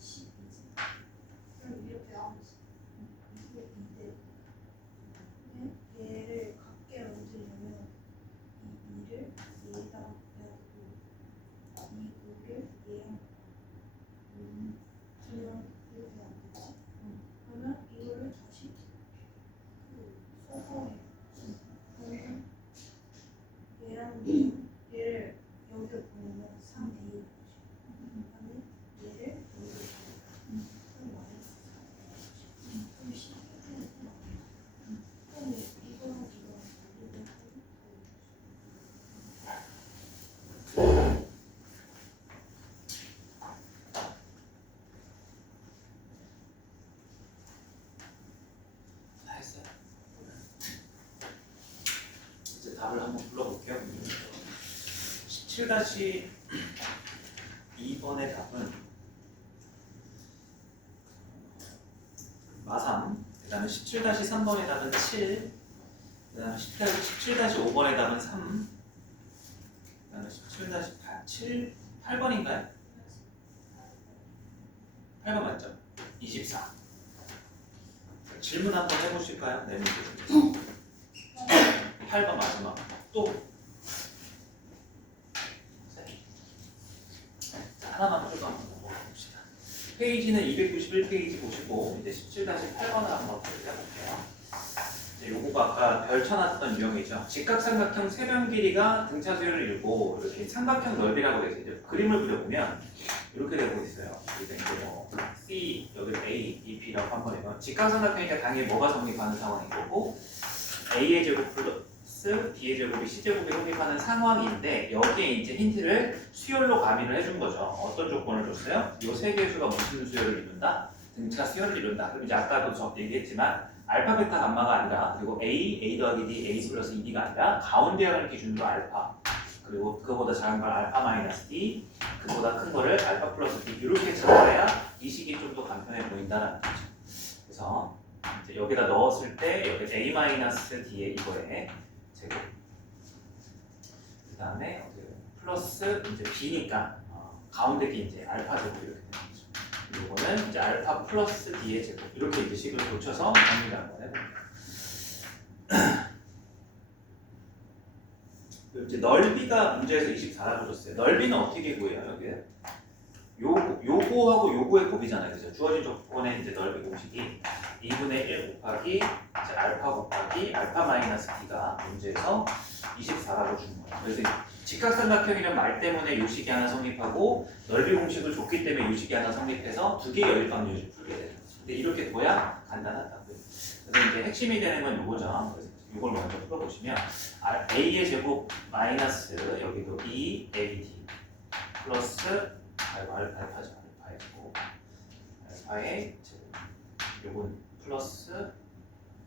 10이지. 그럼 이렇게 나오지. 이게 2대. 얘를 같게 만들려면 이 2를 얘에다 해야 되고 이 5를 얘랑 그냥 이렇게 안 되지? 그러면 이거를 다시 써서 그러면 얘랑 얘를 여기로 보내면 3A가 되지. 그다음에 얘를 여기로 보내면 마이너스 4. 그럼 10이 그럼 이거랑 이거랑 다 했어요. 이제 답을 한번 불러볼게요. 17-2번의 답은 마삼, 그 다음에 17-3번의 답은 7, 그 다음에 17-5번의 답은 3, 그 다음에 17-8, 8번인가요? 8번 맞죠? 24. 질문 한번 해보실까요? 네 문제 중에서 8번 마지막 또 자, 하나만 풀고 한번 넘어가봅시다. 페이지는 291페이지 보시고 이제 17-8번을 한번 해볼게요. 요거가 아까 별 쳐놨던 유형이죠. 직각삼각형 세변 길이가 등차 수열을 이루고 이렇게 삼각형 넓이라고 해서 이제 그림을 그려보면 이렇게 되고 있어요. 이제 뭐 C 여기 A, B, P라고 한번 해요. 직각삼각형이니까 당연히 뭐가 성립하는 상황인 거고 A의 제곱 플러스 B의 제곱이 C 제곱이 성립하는 상황인데 여기에 이제 힌트를 수열로 가미를 해준 거죠. 어떤 조건을 줬어요? 이 세 개의 수가 무슨 수열을 이룬다? 등차 수열을 이룬다. 그럼 이제 아까도 저 얘기했지만 알파, 베타, 감마가 아니라 그리고 A 더하기 D, A 플러스 2D가 아니라 가운데 하는 기준으로 알파 그리고 그거보다 작은 걸 알파 마이너스 D 그거보다 큰 거를 알파 플러스 D 이렇게 찾아야 이 식이 좀 더 간편해 보인다는 거죠. 그래서 이제 여기다 넣었을 때 여기 A 마이너스 D의 이거에 제곱 그 다음에 플러스 이제 B니까 가운데 게 이제 알파 제곱 이렇게 되는 거죠. 이거는 이제 알파 플러스 D의 제곱 이렇게 이제 식을 고쳐서 정리를 한번 해볼게요. 이제 넓이가 문제에서 24라고 줬어요. 넓이는 어떻게 구해요? 여기 요거하고 요거의 곱이잖아요. 그죠? 주어진 조건의 이제 넓이 공식이 2분의 1 곱하기 이제 알파 곱하기 알파 마이너스 D가 문제에서 24라고 준 거예요. 그래서 직각삼각형이라는 말 때문에 요 식이 하나 성립하고 넓이 공식을 줬기 때문에 요 식이 하나 성립해서 두 개의 연립방정식을 풀게 되는 거죠. 근데 이렇게 둬야 간단하다고요. 그래서 이제 핵심이 되는 건 요거죠. 그래서 이걸 먼저 풀어보시면 A의 제곱 마이너스 여기도 2AD 플러스 알파죠. 알파의 제곱 알파의 제곱 요건 플러스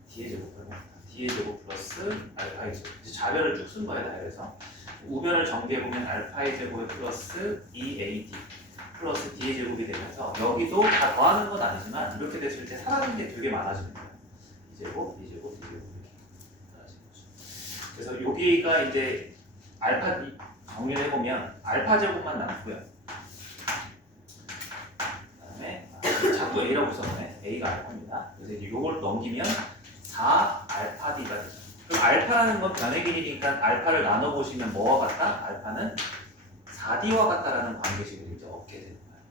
D의 제곱 D의 제곱 플러스 알파의 제곱 이제 좌변을 쭉 쓴 거야. 그래서 우변을 정비해보면 알파의 제곱에 플러스 2AD 플러스 D의 제곱이 되면서 여기도 다 더하는 건 아니지만 이렇게 됐을 때 사라진 게 되게 많아지는 거예요. 2제곱, 2제곱, 2제곱 이렇게 사라지는 거죠. 그래서 여기가 이제 알파 정리를 해보면 알파 제곱만 남고요. 그다음에 자꾸 A라고 썼네. A가 알파입니다. 그래서 이제 이걸 넘기면 4 알파 D가 되죠. 그럼 알파라는 건 변의 길이니까 알파를 나눠보시면 뭐와 같다? 알파는 4D와 같다라는 관계식을 이제 얻게 되는 거예요.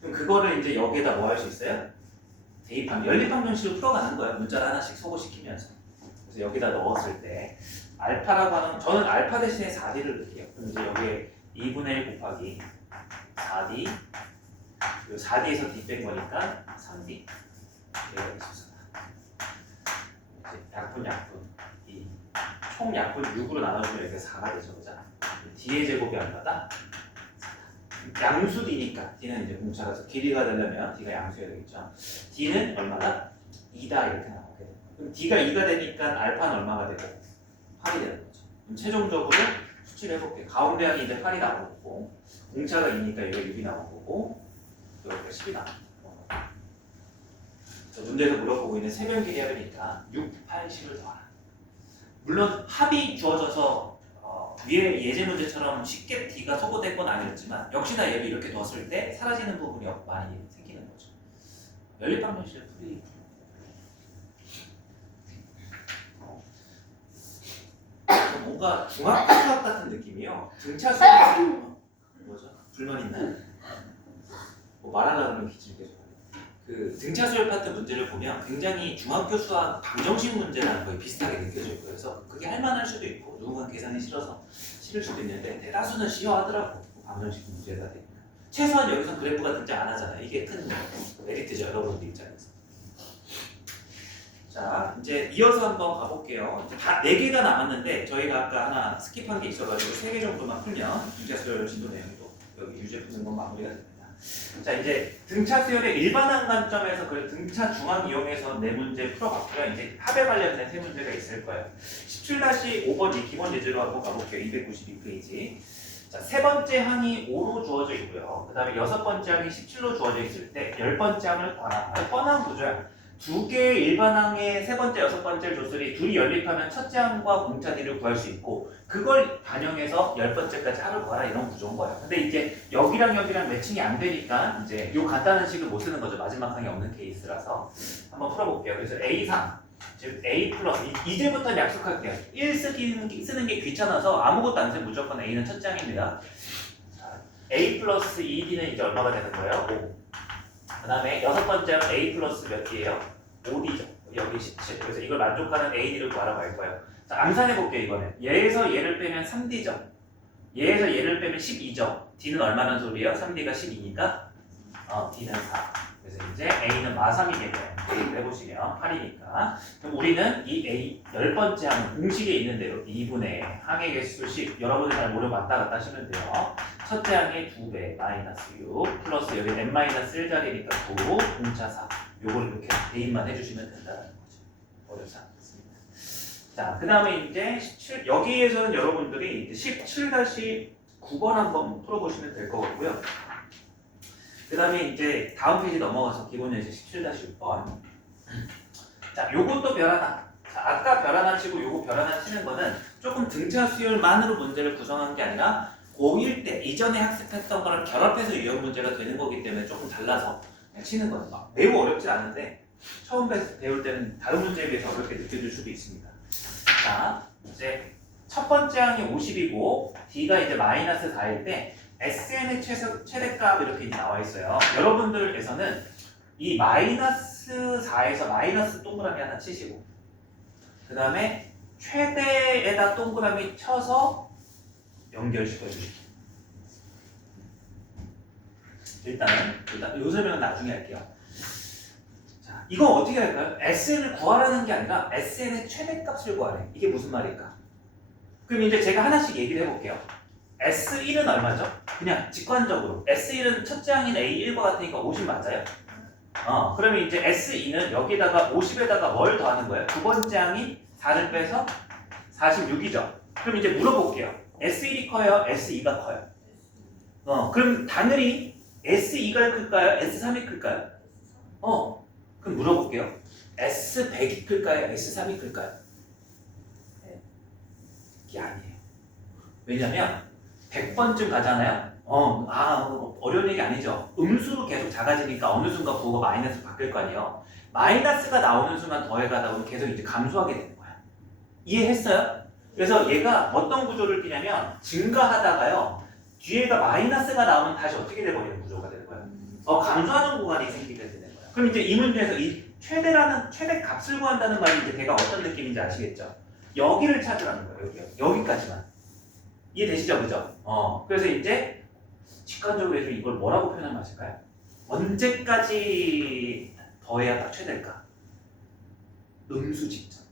그럼 그거를 이제 여기에다 뭐 할 수 있어요? 대입하면 연립방정식을 풀어가는 거예요. 문자를 하나씩 소거시키면서. 그래서 여기다 넣었을 때 알파라고 하는 저는 알파 대신에 4D를 넣을게요. 그럼 이제 여기에 2분의 1 곱하기 4D 그리고 4D에서 D 뺀 거니까 3D 얘가 있었어요. 약분 이 총 약분 6으로 나눠주면 여기가 4가 되죠. 그죠? D의 제곱이 얼마다? 양수 D니까 D는 이제 공차라서 길이가 되려면 D가 양수여야 되겠죠. D는 얼마다? 2다 이렇게 나오게 돼요. 그럼 D가 2가 되니까 알파는 얼마가 되고? 8이 되는 거죠. 그럼 최종적으로 수치를 해볼게요. 가운데 항이 이제 8이 나오는 거고 공차가 2니까 여기가 6이 나오는 거고 여기가 10이 나오는 거고 문제에서 물어보고 있는 세변 길이 합이니까 6, 8, 10을 더하라. 물론 합이 주어져서 위에 예제 문제처럼 쉽게 D가 소거될 건 아니었지만 역시나 얘를 이렇게 뒀을 때 사라지는 부분이 많이 생기는 거죠. 연립방정식의 풀이 뭔가 중학교 수학 같은 느낌이요. 등차 수학 뭐죠? 불만 있나요? 뭐 말하려고 하면 기침 계속 하네. 그 등차 수열 파트 문제를 보면 굉장히 중학교 수학 방정식 문제랑 거의 비슷하게 느껴져요. 그래서 그게 할만할 수도 있고 누군가는 계산이 싫어서 싫을 수도 있는데 대다수는 싫어하더라고. 방정식 문제가 되니까. 최소한 여기서 그래프가 등장 안 하잖아요. 이게 큰 메리트죠. 여러분들 입장에서. 자, 이제 이어서 한번 가볼게요. 다 4개가 남았는데 저희가 아까 하나 스킵한 게 있어가지고 3개 정도만 풀면 등차 수열 진도 내용도 여기 유제 푸는 건 마무리가 됩니다. 자, 이제 등차 수열의 일반항 관점에서 그 등차 중앙 이용해서 4문제 풀어봤고요. 이제 합에 관련된 3문제가 있을 거예요. 17-5번이 기본 예제로 한번 가볼게요. 292페이지. 자, 3번째 항이 5로 주어져 있고요. 그 다음에 6번째 항이 17로 주어져 있을 때 10번째 항을 구하라. 뻔한 구조야. 2개의 일반항의 3번째, 6번째를 줬으니 둘이 연립하면 첫째 항과 공차 D를 구할 수 있고 그걸 반영해서 10번째까지 항을 구하라 이런 구조인 거예요. 근데 이제 여기랑 여기랑 매칭이 안 되니까 이제 요 간단한 식을 못 쓰는 거죠. 마지막 항이 없는 케이스라서 한번 풀어볼게요. 그래서 A3, 즉 A 플러스 이제부터 약속할게요. 1 쓰는 게 귀찮아서 아무것도 안 쓰면 무조건 A는 첫째 항입니다. A 플러스 2D는 이제 얼마가 되는 거예요? 5. 그 다음에 6번째는 A 플러스 몇 D예요? 5D죠. 여기 17. 그래서 이걸 만족하는 AD를 구하라고 할 거예요. 자, 암산해볼게요, 이번에. 얘에서 얘를 빼면 3D죠. 얘에서 얘를 빼면 12죠. D는 얼마나 소리예요? 3D가 12니까 D는 4. 그래서 이제 A는 마3이겠네요. A 빼보시면 8이니까. 그럼 우리는 이 A 10번째 항은 공식에 있는 대로 2분의 항의 개수씩 여러분들 잘 모르면 왔다 갔다 하시면 돼요. 첫째 항의 2배 마이너스 6 플러스 여기 n-1자리니까 9 공차 4 요걸 이렇게 대입만 해주시면 된다는 거죠. 어렵지 않습니다. 자, 그 다음에 이제 17 여기에서는 여러분들이 17-9번 한번 풀어보시면 될 것 같고요. 그 다음에 이제 다음 페이지 넘어가서 기본 예제 17-6번. 자, 요것도 별 하나. 자, 아까 별 하나 치고 요거 별 하나 치는 거는 조금 등차 수열만으로 문제를 구성한 게 아니라 고1 때 이전에 학습했던 거랑 결합해서 유형 문제가 되는 거기 때문에 조금 달라서 치는 거는 매우 어렵지 않은데 처음 배울 때는 다른 문제에 비해서 어렵게 느껴질 수도 있습니다. 자, 이제 첫 번째 항이 50이고 D가 이제 마이너스 4일 때 SN의 최대값 이렇게 이제 나와 있어요. 여러분들에서는 이 마이너스 4에서 마이너스 동그라미 하나 치시고 그 다음에 최대에다 동그라미 쳐서 연결시켜 주시고 일단 요 설명은 나중에 할게요. 자, 이거 어떻게 할까요? SN을 구하라는 게 아니라 SN의 최대값을 구하래. 이게 무슨 말일까? 그럼 이제 제가 하나씩 얘기를 해볼게요. S1은 얼마죠? 그냥 직관적으로 S1은 첫째 항인 A1과 같으니까 50 맞아요? 그러면 이제 S2는 여기다가 50에다가 뭘 더하는 거예요? 두 번째 항인 4를 빼서 46이죠. 그럼 이제 물어볼게요. S1이 커요? S2가 커요? 그럼 단일이 S2가 클까요? S3이 클까요? 그럼 물어볼게요. S100이 클까요? S3이 클까요? 이게 아니에요. 왜냐면 100번쯤 가잖아요. 어려운 얘기 아니죠. 음수로 계속 작아지니까 어느 순간 부호가 마이너스 바뀔 거 아니에요. 마이너스가 나오는 순간 더해가다 보면 계속 이제 감소하게 되는 거야. 이해했어요? 그래서 얘가 어떤 구조를 띠냐면 증가하다가요. 뒤에가 마이너스가 나오면 다시 어떻게 돼버리는 구조가 되는 거예요. 감소하는 구간이 생기게 되는 거예요. 그럼 이제 이 문제에서 이 최대라는 최대 값을 구한다는 말이 이제 걔가 어떤 느낌인지 아시겠죠? 여기를 찾으라는 거예요. 여기까지만. 이해되시죠? 그죠? 그래서 이제 직관적으로 해서 이걸 뭐라고 표현하면 맞을까요? 언제까지 더해야 딱 최대일까? 음수 직전.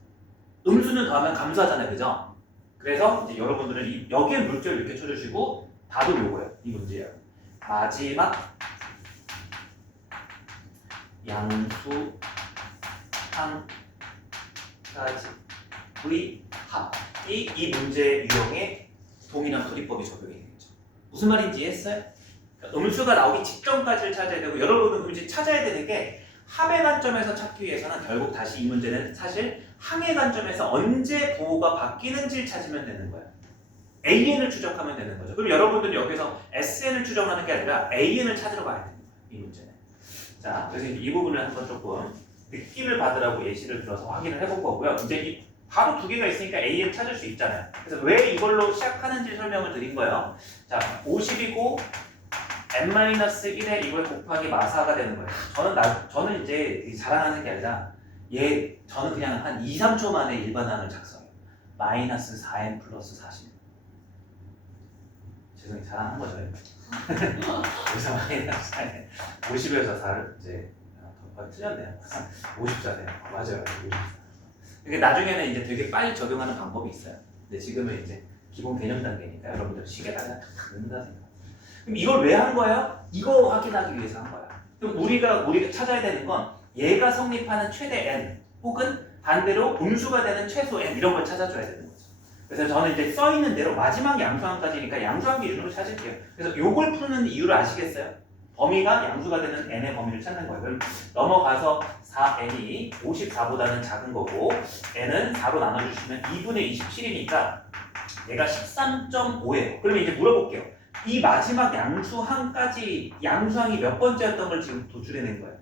음수는 더하면 감소하잖아요. 그죠? 그래서 이제 여러분들은 여기에 물결 이렇게 쳐주시고 답은 요거예요. 이 문제예요. 마지막 양수 항까지의 합이 이 문제 유형의 동일한 풀이법이 적용이 되겠죠. 무슨 말인지 이해했어요? 그러니까 음수가 나오기 직전까지를 찾아야 되고 여러분은 그럼 이제 찾아야 되는 게 합의 관점에서 찾기 위해서는 결국 다시 이 문제는 사실 항의 관점에서 언제 부호가 바뀌는지를 찾으면 되는 거예요. AN을 추적하면 되는 거죠. 그럼 여러분들이 여기서 SN을 추적하는 게 아니라 AN을 찾으러 가야 됩니다. 이 문제는. 자, 그래서 이제 이 부분을 한번 조금 느낌을 받으라고 예시를 들어서 확인을 해볼 거고요. 이제 바로 두 개가 있으니까 AN 찾을 수 있잖아요. 그래서 왜 이걸로 시작하는지 설명을 드린 거예요. 자, 50이고 n-1에 이걸 곱하기 마사가 되는 거예요. 저는 이제 자랑하는 게 아니라 저는 그냥 한 2, 3초 만에 일반항을 작성해요. 마이너스 4n 플러스 40. 죄송해요. 자랑한 거죠. 그래서 마이너스 4n 50에서 4를 이제 틀렸네요. 54네요. 맞아요. 54. 이게 나중에는 이제 되게 빨리 적용하는 방법이 있어요. 근데 지금은 이제 기본 개념 단계니까 여러분들 시계다가 넣는다 생각. 그럼 이걸 왜 한 거예요? 이거 확인하기 위해서 한 거야. 그럼 우리가 찾아야 되는 건 얘가 성립하는 최대 n 혹은 반대로 음수가 되는 최소 n 이런 걸 찾아줘야 되는 거죠. 그래서 저는 이제 써 있는 대로 마지막 양수항까지니까 양수항 기준으로 찾을게요. 그래서 요걸 푸는 이유를 아시겠어요? 범위가 양수가 되는 n의 범위를 찾는 거예요. 그럼 넘어가서 4n이 54보다는 작은 거고 n은 4로 나눠주시면 2분의 27이니까 얘가 13.5예요. 그러면 이제 물어볼게요. 이 마지막 양수항까지 양수항이 몇 번째였던 걸 지금 도출해낸 거예요.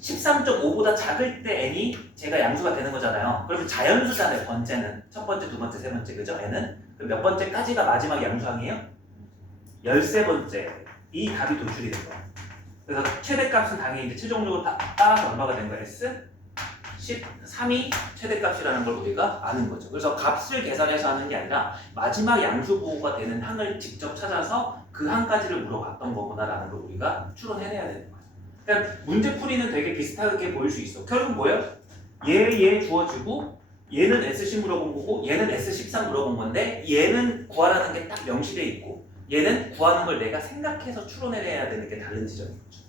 13.5보다 작을 때 n이 제가 양수가 되는 거잖아요. 그러면 자연수잖아요. 번째는 첫 번째, 두 번째, 세 번째 그죠? n은 그럼 몇 번째까지가 마지막 양수항이에요? 13번째. 이 답이 도출이 된 거예요. 그래서 최대값은 당연히 이제 최종적으로 따라서 얼마가 된 거예요? S 13이 최대값이라는 걸 우리가 아는 거죠. 그래서 값을 계산해서 하는 게 아니라 마지막 양수 부호가 되는 항을 직접 찾아서 그 항까지를 물어봤던 거구나라는 걸 우리가 추론해내야 되는 거예요. 그러니까 문제풀이는 되게 비슷하게 보일 수 있어. 결국 뭐예요? 얘 주어지고 얘는 S10 물어본 거고 얘는 S13 물어본 건데 얘는 구하라는 게 딱 명시돼 있고 얘는 구하는 걸 내가 생각해서 추론해내야 되는 게 다른 지점인 거죠.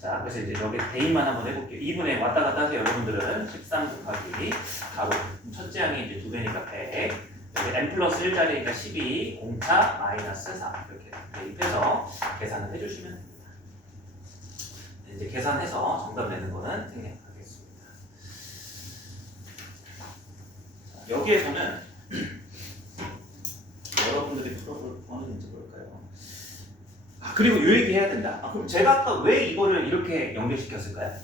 자, 그래서 이제 여기 대입만 한번 해볼게요. 2분의 왔다 갔다 해서 여러분들은 13 곱하기 바로 첫째 항이 이제 2배니까 100 여기 n 플러스 1짜리니까 12 공차 마이너스 4 이렇게 대입해서 계산을 해주시면 됩니다. 이제 계산해서 정답 내는 거는 생략하겠습니다. 여기에서는 여러분들이 풀어볼 거는 이제 뭘까요? 그리고 이 얘기 해야 된다. 그럼 제가 아까 왜 이거를 이렇게 연결시켰을까요?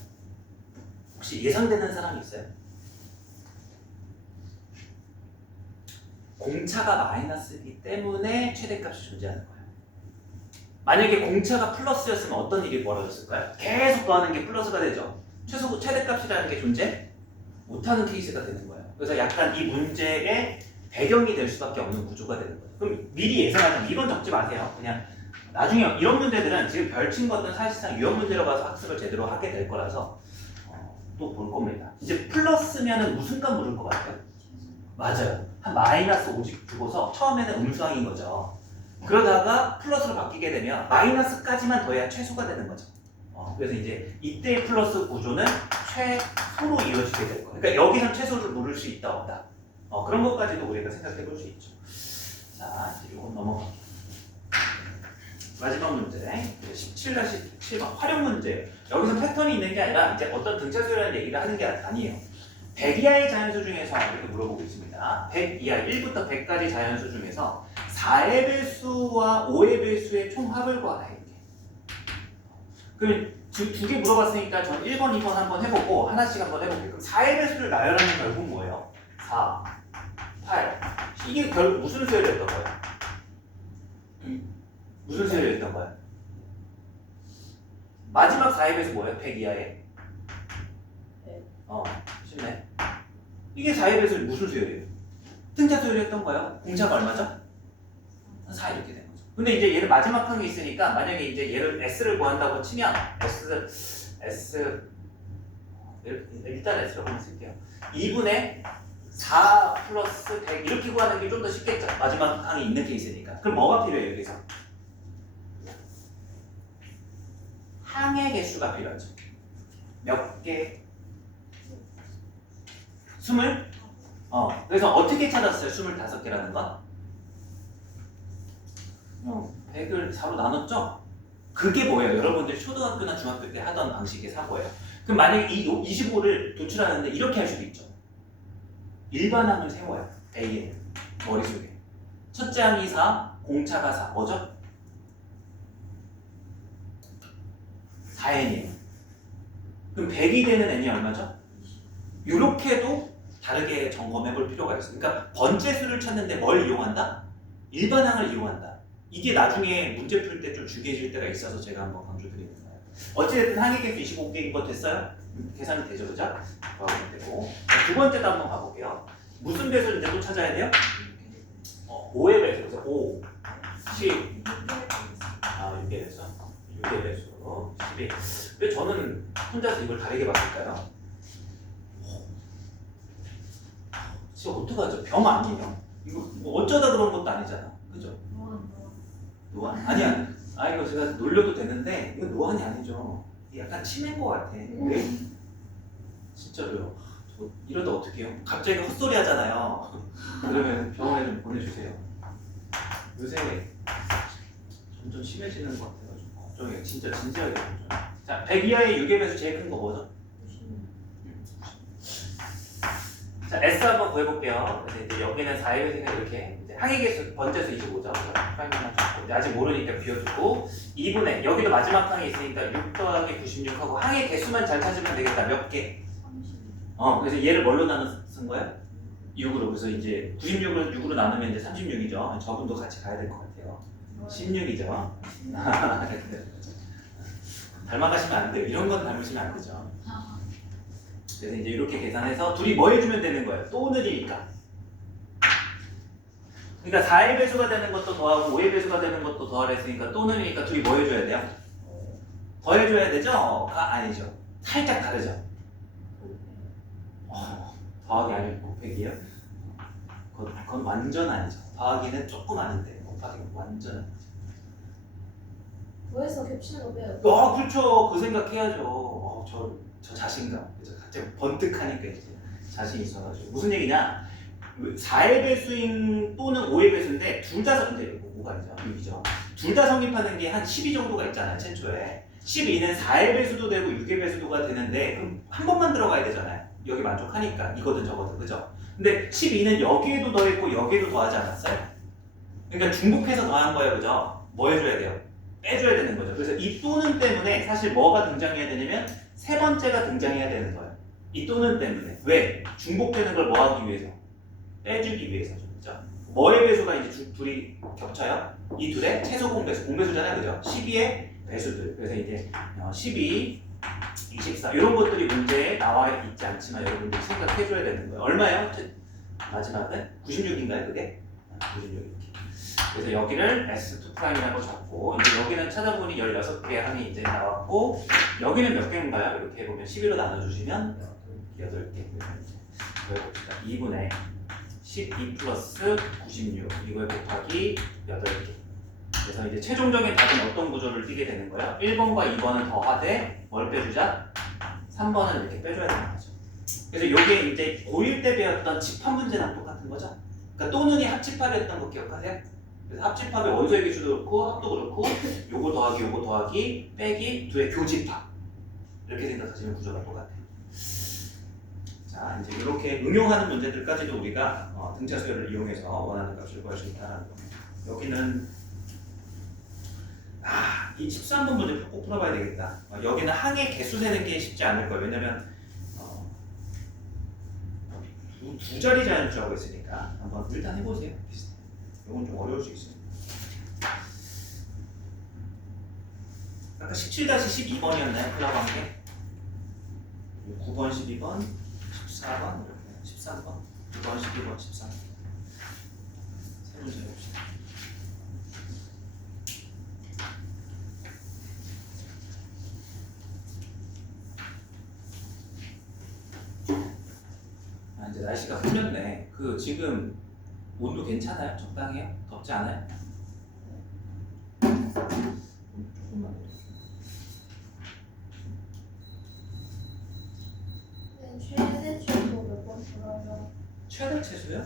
혹시 예상되는 사람이 있어요? 공차가 마이너스이기 때문에 최대값이 존재하는 거예요. 만약에 공차가 플러스였으면 어떤 일이 벌어졌을까요? 계속 더하는 게 플러스가 되죠. 최대값이라는 게 존재 못하는 케이스가 되는 거예요. 그래서 약간 이 문제의 배경이 될 수밖에 없는 구조가 되는 거예요. 그럼 미리 예상하자면 이건 적지 마세요. 그냥 나중에 이런 문제들은 지금 별친 것들은 사실상 유형 문제로 가서 학습을 제대로 하게 될 거라서 또 볼 겁니다. 이제 플러스면은 무슨 값 물을 것 같아요? 맞아요. 한 마이너스 50 주고서 처음에는 음수항인 거죠. 그러다가 플러스로 바뀌게 되면 마이너스까지만 더해야 최소가 되는 거죠. 그래서 이제 이때의 플러스 구조는 최소로 이루어지게 될 거예요. 그러니까 여기서 최소를 물을 수 있다 없다. 그런 것까지도 우리가 생각해 볼 수 있죠. 자, 이제 이건 넘어갈게요. 마지막 문제 17-7번 활용 문제. 여기서 패턴이 있는 게 아니라 이제 어떤 등차수라는 얘기를 하는 게 아니에요. 100 이하의 자연수 중에서 이렇게 물어보고 있습니다. 100 이하 1부터 100까지 자연수 중에서 4의 배수와 5의 배수의 총합을 구하라 이렇게. 그럼 두 개 물어봤으니까 저는 1번, 2번 한번 해보고 하나씩 한번 해볼게요. 그럼 4의 배수를 나열하면 결국 뭐예요? 4, 8. 이게 결국 무슨 수열이었던 거예요? 무슨 수열이었던 거예요? 마지막 4의 배수 뭐예요? 100 이하에? 쉽네. 이게 4의 배수 무슨 수열이에요? 등차 수열이었던 거예요. 공차가 얼마죠? 4 이렇게 된 거죠. 근데 이제 얘를 마지막 항이 있으니까 만약에 이제 얘를 S를 구한다고 치면 S 일단 S로 한번 쓸게요. 2분의 4 플러스 100 이렇게 구하는 게 좀 더 쉽겠죠. 마지막 항이 있는 케이스니까. 그럼 뭐가 필요해요 여기서? 항의 개수가 필요하죠. 몇 개? 20? 그래서 어떻게 찾았어요? 25개라는 건? 100을 4로 나눴죠? 그게 뭐예요? 여러분들이 초등학교나 중학교 때 하던 방식의 사고예요. 그럼 만약에 이 25를 도출하는데 이렇게 할 수도 있죠. 일반항을 세워요. A에 머릿속에. 첫째 항이 4, 공차가 4. 뭐죠? 4n이에요. 그럼 100이 되는 n이 얼마죠? 이렇게도 다르게 점검해 볼 필요가 있어요. 그러니까 번째수를 찾는데 뭘 이용한다? 일반항을 이용한다. 이게 나중에 문제 풀 때 좀 중요해질 때가 있어서 제가 한번 강조드리는 거예요. 어찌됐든 항의 개수 25개인 거 됐어요? 계산이 되죠, 그죠? 그거하면 되고. 두 번째도 한번 가볼게요. 무슨 배수를 이제 또 찾아야 돼요? 5의 배수, 그래서 5, 10, 6의 배수, 6의 배수, 12. 왜 저는 혼자서 이걸 다르게 바꿀까요? 진짜 어떡하죠? 병 아니에요? 이거 뭐 어쩌다 그런 것도 아니잖아, 그죠? 노안? 아니야. 이거 제가 놀려도 되는데 이거 노안이 아니죠. 이게 약간 치매인 것 같아. 왜? 진짜로요. 저 이러다 어떡해요? 갑자기 헛소리 하잖아요. 그러면 병원에 좀 보내주세요. 요새 점점 심해지는 것 같아가지고 걱정해요. 진짜 진지하게 걱정해요. 자, 100 이하의 6의 배수 제일 큰 거 뭐죠? 자, S 한번 구해볼게요. 그래서 이제 여기는 4의 배수니까 이렇게 이제 항의 개수 번째수 25죠. 프라임 하나 줬고 아직 모르니까 비워두고 2분의 여기도 마지막 항이 있으니까 6 더하기 96하고 항의 개수만 잘 찾으면 되겠다. 몇 개? 그래서 얘를 뭘로 나눈 거야? 6으로. 그래서 이제 96을 6으로 나누면 이제 36이죠. 저분도 같이 가야 될 것 같아요. 16이죠. 닮아가시면 안 돼요. 이런 건 닮으시면 안 되죠. 그래서 이제 이렇게 계산해서 둘이 뭐 해주면 되는 거예요? 또는이니까. 그러니까 4의 배수가 되는 것도 더하고 5의 배수가 되는 것도 더하라 했으니까 또는이니까 둘이 뭐 해줘야 돼요? 더해줘야 되죠? 아니죠. 살짝 다르죠. 더하기 아니고 곱하기예요? 그건 완전 아니죠. 더하기는 조금 아닌데 곱하기는 완전 아니죠. 뭐해서 겹치는 거 빼요? 그렇죠. 그 생각해야죠. 저 자신감. 그죠? 갑자기 번뜩하니까 이제 자신이 있어가지고 무슨 얘기냐? 4의 배수인 또는 5의 배수인데 둘 다 근데 5가 아니죠. 6이죠. 둘 다 성립하는 게 한 12 정도가 있잖아요. 최초에. 12는 4의 배수도 되고 6의 배수도가 되는데 그럼 한 번만 들어가야 되잖아요. 여기 만족하니까 이거든 저거든, 그죠? 근데 12는 여기에도 더했고 여기에도 더하지 않았어요? 그러니까 중복해서 더한 거예요, 그죠? 뭐 해줘야 돼요? 빼줘야 되는 거죠. 그래서 이 또는 때문에 사실 뭐가 등장해야 되냐면 세 번째가 등장해야 되는 거예요. 이 또는 때문에. 왜? 중복되는 걸 뭐 하기 위해서? 빼주기 위해서죠. 그죠? 뭐의 배수가 이제 둘이 겹쳐요? 이 둘의 최소 공배수, 공배수잖아요, 그죠? 12의 배수들. 그래서 이제 12, 24 이런 것들이 문제에 나와 있지 않지만 여러분들이 생각해줘야 되는 거예요. 얼마예요? 마지막은 96인가요, 그게? 96 이렇게. 그래서 여기를 S2'이라고 적고 이제 여기는 찾아보니 16개의 항이 이제 나왔고 여기는 몇 개인가요? 이렇게 보면 12로 나눠주시면 8개. 보여봅시다. 2분의 12 플러스 96 이거에 곱하기 8개. 그래서 이제 최종적인 답은 어떤 구조를 띠게 되는 거예요? 1번과 2번은 더하되 뭘 빼주자? 3번은 이렇게 빼줘야 되는 거죠. 그래서 이게 이제 고1 때 배웠던 집합 문제랑 똑같은 거죠. 그러니까 또는이 합집합이었던 거 기억하세요? 그래서 합집합의 원소의 개수도 그렇고 합도 그렇고 요거 더하기 빼기 둘의 교집합 이렇게 생각하시면 구조가 똑같아요. 자 이제 이렇게 응용하는 문제들까지도 우리가 등차 수열을 이용해서 원하는 값을 구할 수 있다는 거. 여기는 이 13번 문제 꼭 풀어봐야 되겠다. 여기는 항의 개수 세는 게 쉽지 않을 거예요. 왜냐면 두 자리 자연수라고 했으니까 한번 일단 해보세요. 이건 좀 어려울 수 있어요. 아까 17-12번이었나요? 풀어본 게? 9번, 12번, 14번, 13번, 9번, 12번, 13번. 세 문제 해봅시다. 이제 날씨가 풀렸네. 지금 온도 괜찮아요? 적당해요? 덥지 않아요? 조금만 더. 네, 최대 최소 몇 번 들어요? 최대 최소요?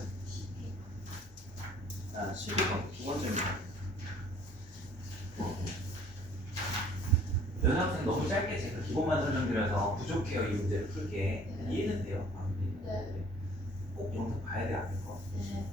12번 두 번째입니다. 연학생 너무 짧게 제가 기본만 설명드려서 부족해요. 이 문제를 풀게. 이해는 돼요. 네. 꼭 영상 봐야 돼 앞에 거. 네.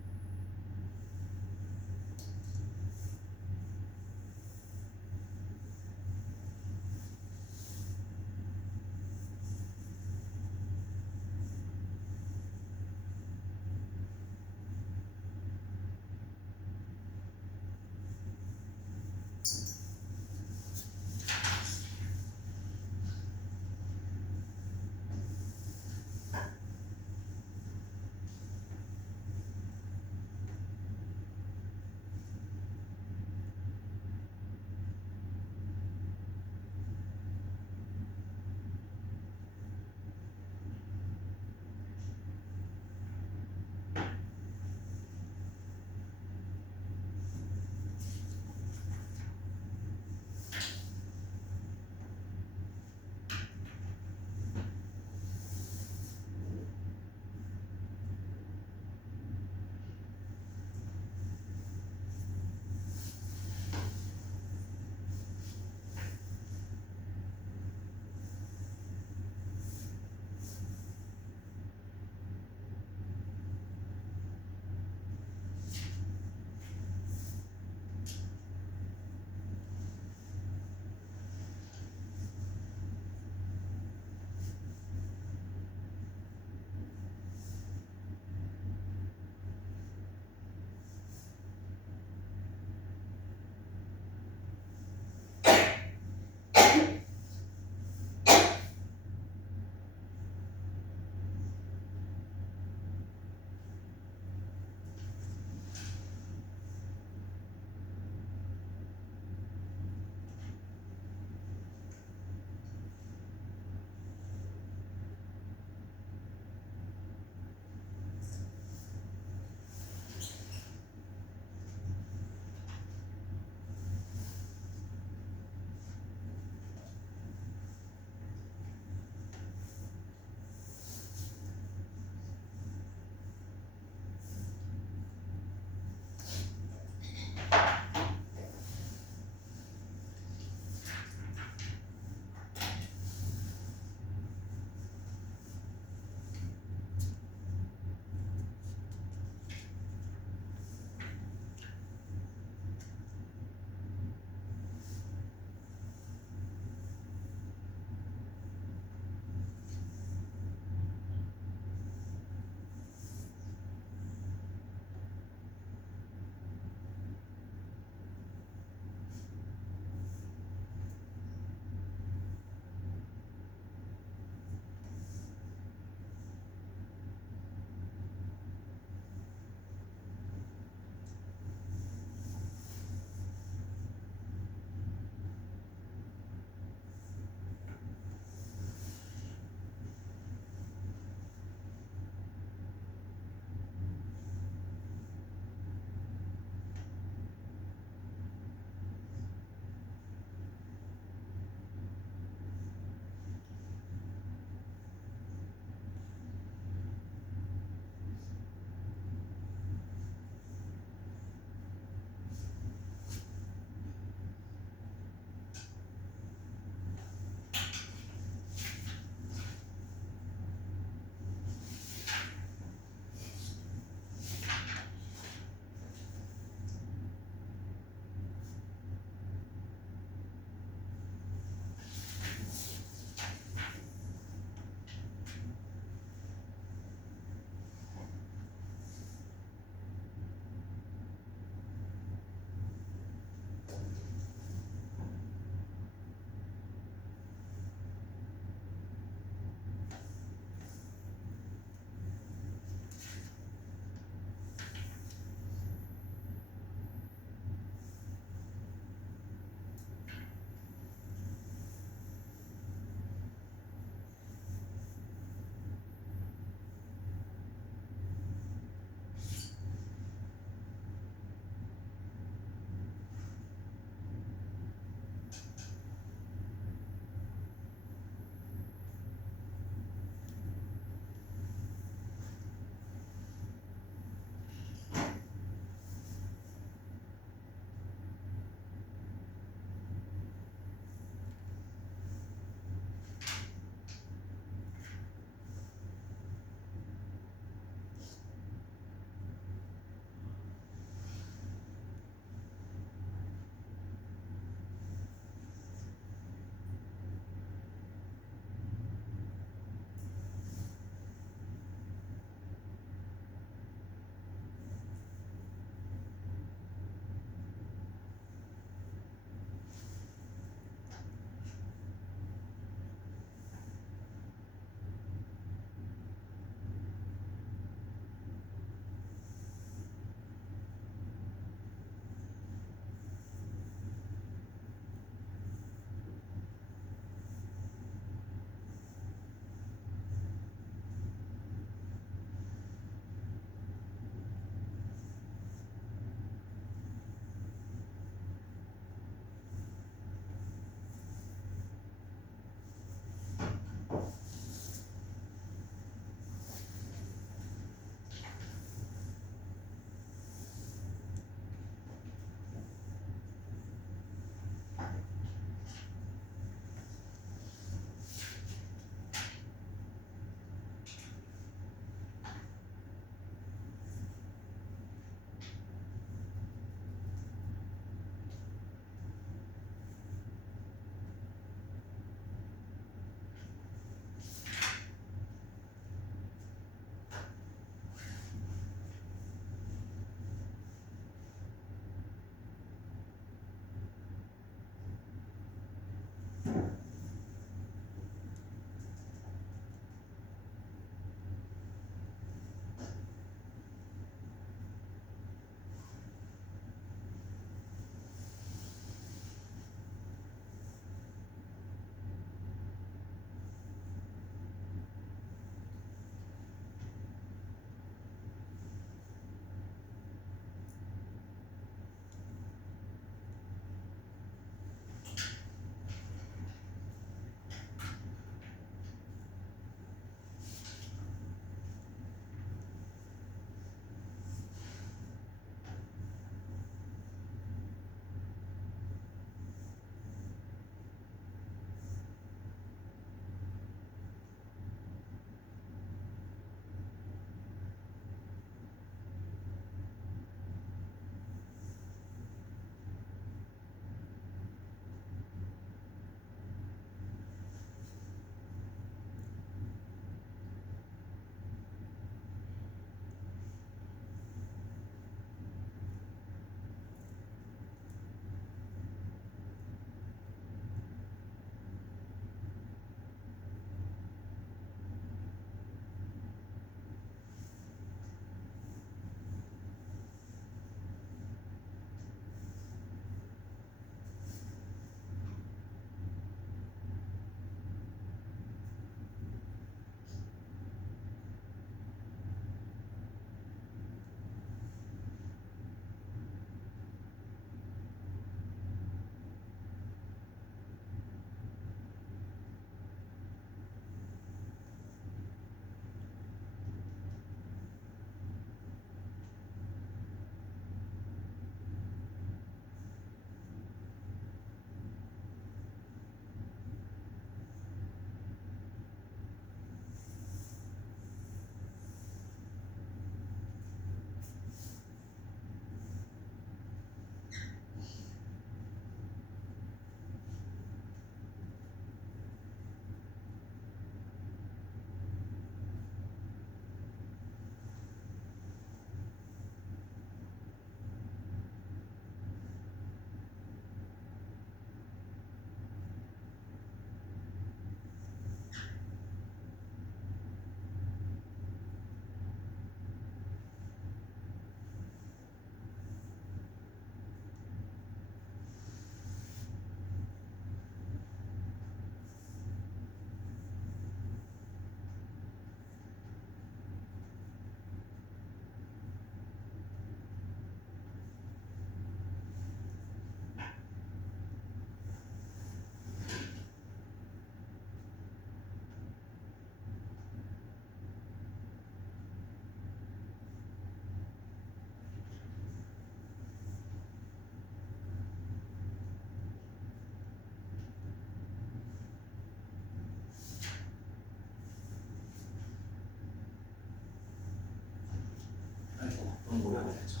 아이고, 너무 오래 걸렸죠.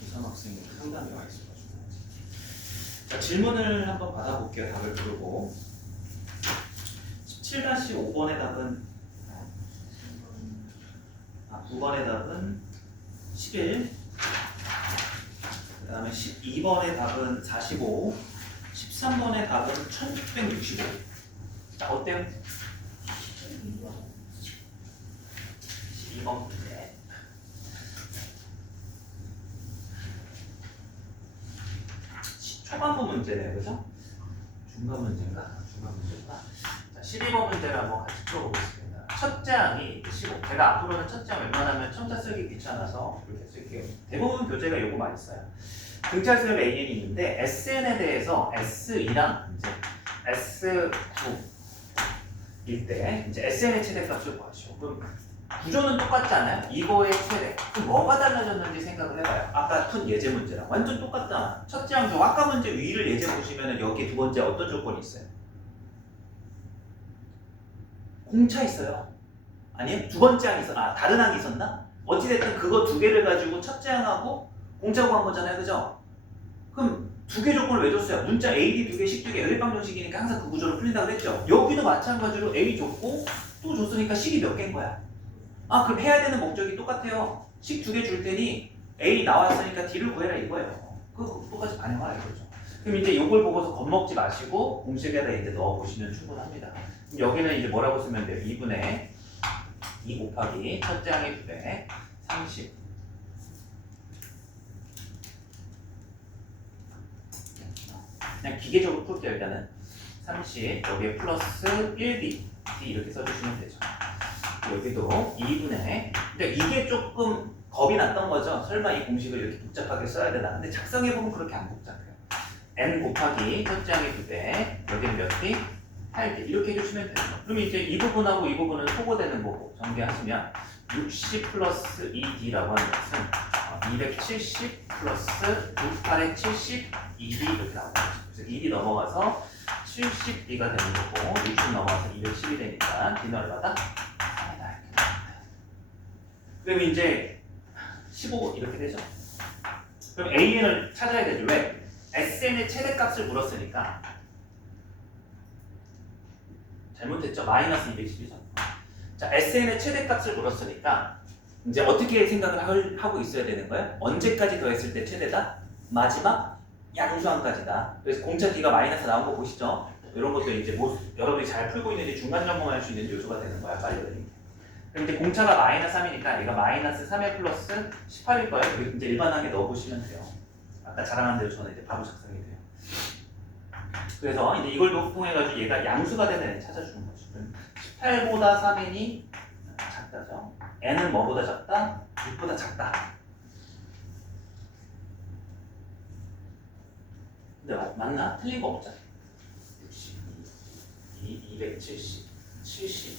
부산 학생이 상담이 와 있어가지고. 자, 질문을 한번 받아볼게요. 답을 부르고. 17-5번의 답은 9번의 답은 11, 그 다음에 12번의 답은 45, 13번의 답은 1665. 자, 어때요? 12번 문제. 초반부 문제네요, 그죠? 중간 문제인가? 중간 문제인가? 자, 12번 문제를 한번 같이 풀어보겠습니다. 첫 장이 15. 제가 앞으로는 첫 장 웬만하면 첨자 쓰기 귀찮아서 이렇게 쓸게요. 대부분 교재가 요거 많이 써요. 등차수열 AN이 있는데 SN에 대해서 S2랑 이제 S9일 때 이제 SN의 최대값을 구하시오. 그럼 구조는 똑같지 않아요? 이거의 최대. 그럼 뭐가 달라졌는지 생각을 해봐요. 아까 푼 예제 문제랑 완전 똑같잖아. 첫째 항조 아까 문제 위를 예제 보시면 여기 두 번째 어떤 조건이 있어요? 공차 있어요. 아니요? 두 번째 항이 있었나? 다른 항이 있었나? 어찌됐든 그거 두 개를 가지고 첫째 항하고 공차 구한 거잖아요. 그죠? 그럼 두 개 조건을 왜 줬어요? 문자 A, B 두 개, 식 두 개, 열방 정식이니까 항상 그 구조를 풀린다고 그랬죠? 여기도 마찬가지로 A 줬고 또 줬으니까 식이 몇 개인 거야? 아, 그럼 해야 되는 목적이 똑같아요. 식 두 개 줄 테니 A 나왔으니까 D를 구해라 이거예요. 그거 똑같이 반영하라 이거죠. 그럼 이제 이걸 보고서 겁먹지 마시고 공식에다 이제 넣어보시면 충분합니다. 그럼 여기는 이제 뭐라고 쓰면 돼요? 2분의 2 곱하기 첫째 항의 2배 30. 그냥 기계적으로 풀게요. 일단은 30 여기에 플러스 1B D 이렇게 써주시면 되죠. 여기도 2분의 근데 이게 조금 겁이 났던 거죠. 설마 이 공식을 이렇게 복잡하게 써야 되나. 근데 작성해보면 그렇게 안 복잡해요. N 곱하기 첫째 항의 2배 여기는 몇 D? 8D 이렇게 해주시면 돼요. 그럼 이제 이 부분하고 이 부분은 소거되는 거고 전개하시면 60 플러스 2D라고 하는 것은 270 플러스 68에 70 2D 이렇게 나옵니다. 그래서 2D 넘어가서 70D가 되는 거고 60 넘어가서 210이 되니까 D는 얼마다? 3이다 이렇게 나옵니다. 그럼 이제 15 이렇게 되죠? 그럼 AN을 찾아야 되죠. 왜? SN의 최대값을 물었으니까 잘못했죠? 마이너스 210이죠. 자, SN의 최대값을 물었으니까 이제 어떻게 생각을 하고 있어야 되는 거예요? 언제까지 더했을 때 최대다? 마지막 양수항까지다. 그래서 공차 D가 마이너스 나온 거 보시죠? 이런 것도 이제 여러분이 잘 풀고 있는지 중간 점검할 수 있는 요소가 되는 거야, 빨리. 그럼 이제 공차가 마이너스 3이니까 얘가 마이너스 3에 플러스 18일 거예요. 그리고 이제 일반하게 넣어보시면 돼요. 아까 자랑한 대로 저는 이제 바로 작성이 돼요. 그래서 이제 이걸 통해가지고 얘가 양수가 되는 애 찾아주는 거죠. 18보다 3이니 작다죠. n은 뭐보다 작다? 6보다 작다. 근데 맞나? 틀린 거 없잖아. 62, 270, 70,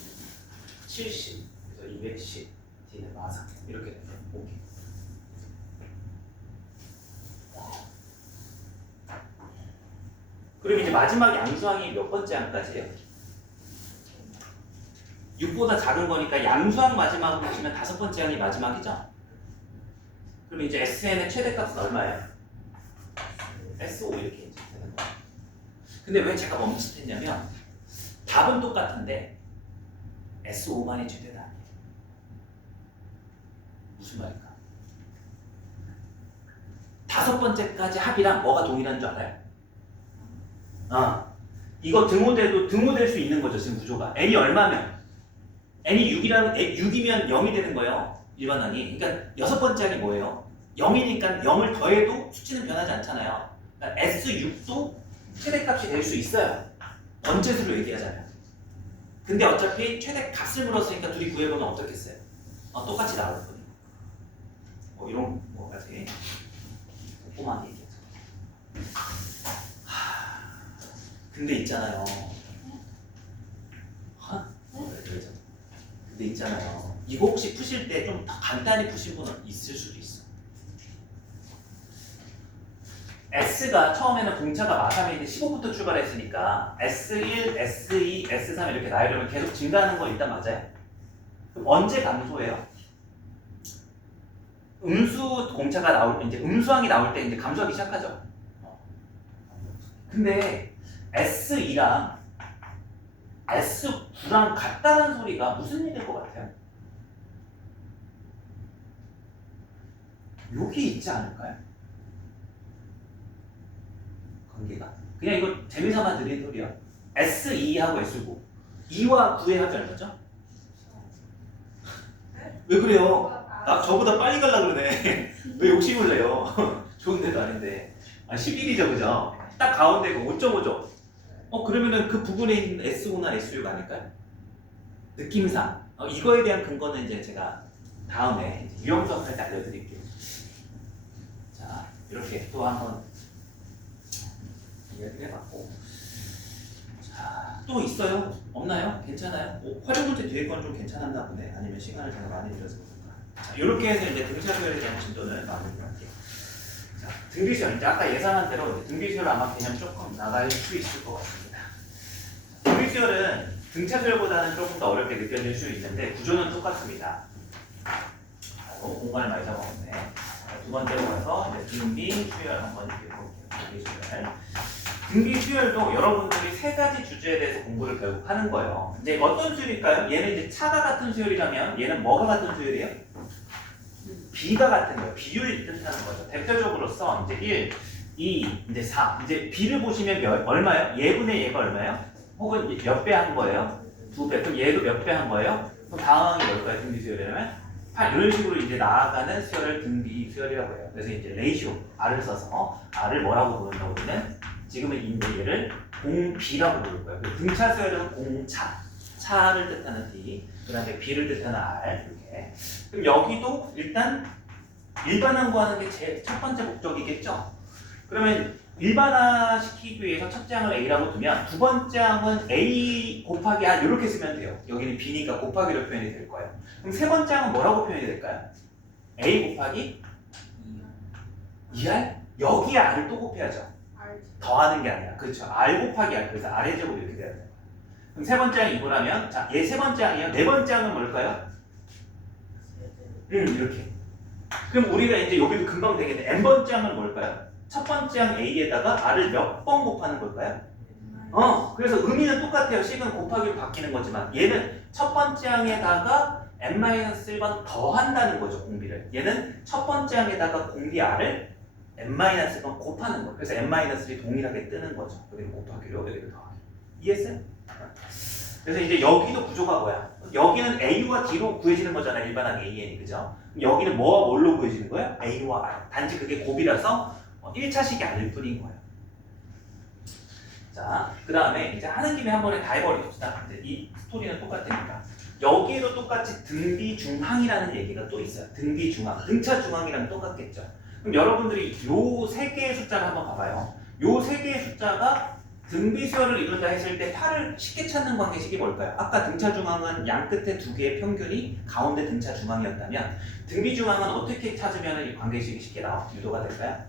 70, 그래서 210, D는 마상 이렇게 되죠. 오케이. 그리고 이제 마지막 양수항이 몇 번째 항까지예요? 6보다 작은 거니까 양수항 마지막으로 보시면 5번째 항이 마지막이죠? 그럼 이제 SN의 최대값은 얼마예요? S5 이렇게 이제 되는 거예요. 근데 왜 제가 멈칫했냐면 답은 똑같은데 S5만이 최대다 아니에요. 무슨 말일까? 5번째까지 합이랑 뭐가 동일한 줄 알아요? 이거 등호돼도 등호될 수 있는 거죠. 지금 구조가 n이 얼마면 n이 6이면 0이 되는 거예요. 일반항이. 그러니까 6번째 항이 뭐예요? 0이니까 0을 더해도 수치는 변하지 않잖아요. 그러니까 S6도 최대값이 될 수 있어요. 전체수로 얘기하자면. 근데 어차피 최대값을 물었으니까 둘이 구해보면 어떻겠어요? 똑같이 나올 거예요. 뭐 이런 뭐까지 꼼꼼하게 얘기하죠. 근데 있잖아요. 근데 있잖아요. 이거 혹시 푸실 때 좀 더 간단히 푸신 분은 있을 수도 있어. S가 처음에는 공차가 마삼에 15부터 출발했으니까 S1, S2, S3 이렇게 나열하면 계속 증가하는 거 일단 맞아요? 그럼 언제 감소해요? 음수 공차가 나올 때, 이제 음수항이 나올 때 이제 감소하기 시작하죠. 근데 S2랑 S9랑 같다는 소리가 무슨 얘기일 것 같아요? 여기 있지 않을까요? 관계가? 그냥 이거 재미삼아 드린 소리야. S2하고 S9 2와 9의 합이 얼마죠? 왜 그래요? 나 저보다 빨리 가려고 그러네. 왜 욕심을 내요? 좋은 데도 아닌데. 11이죠, 그죠? 딱 가운데가 5.5죠? 그러면은 그 부분에 있는 S5나 S6 아닐까요? 느낌상. 이거에 대한 근거는 이제 제가 다음에 유형 수업할 때 알려드릴게요. 자, 이렇게 또 한번 이야기를 해봤고. 자, 또 있어요? 없나요? 괜찮아요? 활용 문제 뒤에 건 좀 괜찮았나 보네. 아니면 시간을 제가 많이 들여서 그런가. 자, 이렇게 해서 이제 등차수열에 대한 진도를 마무리할게요. 자, 등비수열. 이제 아까 예상한 대로 등비수열 아마 개념 조금 나갈 수 있을 것 같습니다. 등비수열은 등차수열보다는 조금 더 어렵게 느껴질 수 있는데 구조는 똑같습니다. 공간을 많이 잡아먹네. 두 번째로 가서 이제 등비수열 한번 이렇게 볼게요. 등비수열. 등비수열도 여러분들이 세 가지 주제에 대해서 공부를 결국 하는 거예요. 이제 어떤 수열일까요? 얘는 이제 차가 같은 수열이라면 얘는 뭐가 같은 수열이에요? B가 같은 거예요. 비율을 뜻하는 거죠. 대표적으로서 이제 1, 2, 이제 4. 이제 B를 보시면 얼마예요? 얘분의 얘가 얼마예요? 혹은 몇 배 한 거예요? 2배. 그럼 얘도 몇 배 한 거예요? 그럼 다음이 뭘까요? 등비 수열이라면 8. 이런 식으로 이제 나아가는 수열을 등비 수열이라고 해요. 그래서 이제 레이쇼 R을 써서 R을 뭐라고 부른다고 우리는 지금은 이제 얘를 공비라고 부를 거예요. 등차 수열은 공차. 차를 뜻하는 D, 그 다음에 B를 뜻하는 R. 이렇게. 그럼 여기도 일단 일반항구하는 게 첫 번째 목적이겠죠? 그러면 일반화 시키기 위해서 첫째 항을 A라고 두면 두 번째 항은 A 곱하기 R 이렇게 쓰면 돼요. 여기는 B니까 곱하기로 표현이 될 거예요. 그럼 세 번째 항은 뭐라고 표현이 될까요? A 곱하기 2R? 여기에 R을 또 곱해야죠. 더하는 게 아니라. 그렇죠. R 곱하기 R. 그래서 R의 제곱 이렇게 돼야 돼요. 그럼 세 번째 항 이거라면 자, 얘 세 번째 항이에요. 네 번째 항은 뭘까요? 이렇게. 그럼 우리가 이제 여기도 금방 되겠네. N번째 항은 뭘까요? 첫 번째 항 A에다가 R을 몇 번 곱하는 걸까요? 그래서 의미는 똑같아요. 식은 곱하기로 바뀌는 거지만 얘는 첫 번째 항에다가 n-1번 더한다는 거죠. 공비를. 얘는 첫 번째 항에다가 공비 R을 n-1번 곱하는 거. 그래서 n-1이 동일하게 뜨는 거죠. 여기는 곱하기로, 여기는 더하기. 이해했어요? 그래서 이제 여기도 구조가 뭐야? 여기는 A와 D로 구해지는 거잖아요. 일반항 AN이. 그죠? 여기는 뭐와 뭘로 구해지는 거예요? A와 R. 단지 그게 곱이라서 1차식이 아닐 뿐인 거예요. 자, 그 다음에 이제 하는 김에 한 번에 다 해버립시다. 이제 이 스토리는 똑같으니까. 여기에도 똑같이 등비중항이라는 얘기가 또 있어요. 등비중항. 등차중항이랑 똑같겠죠. 그럼 여러분들이 요 세 개의 숫자를 한번 봐봐요. 요 세 개의 숫자가 등비수열을 이룬다 했을 때 8을 쉽게 찾는 관계식이 뭘까요? 아까 등차중항은 양 끝에 두 개의 평균이 가운데 등차중항이었다면 등비중항은 어떻게 찾으면 이 관계식이 쉽게 유도가 될까요?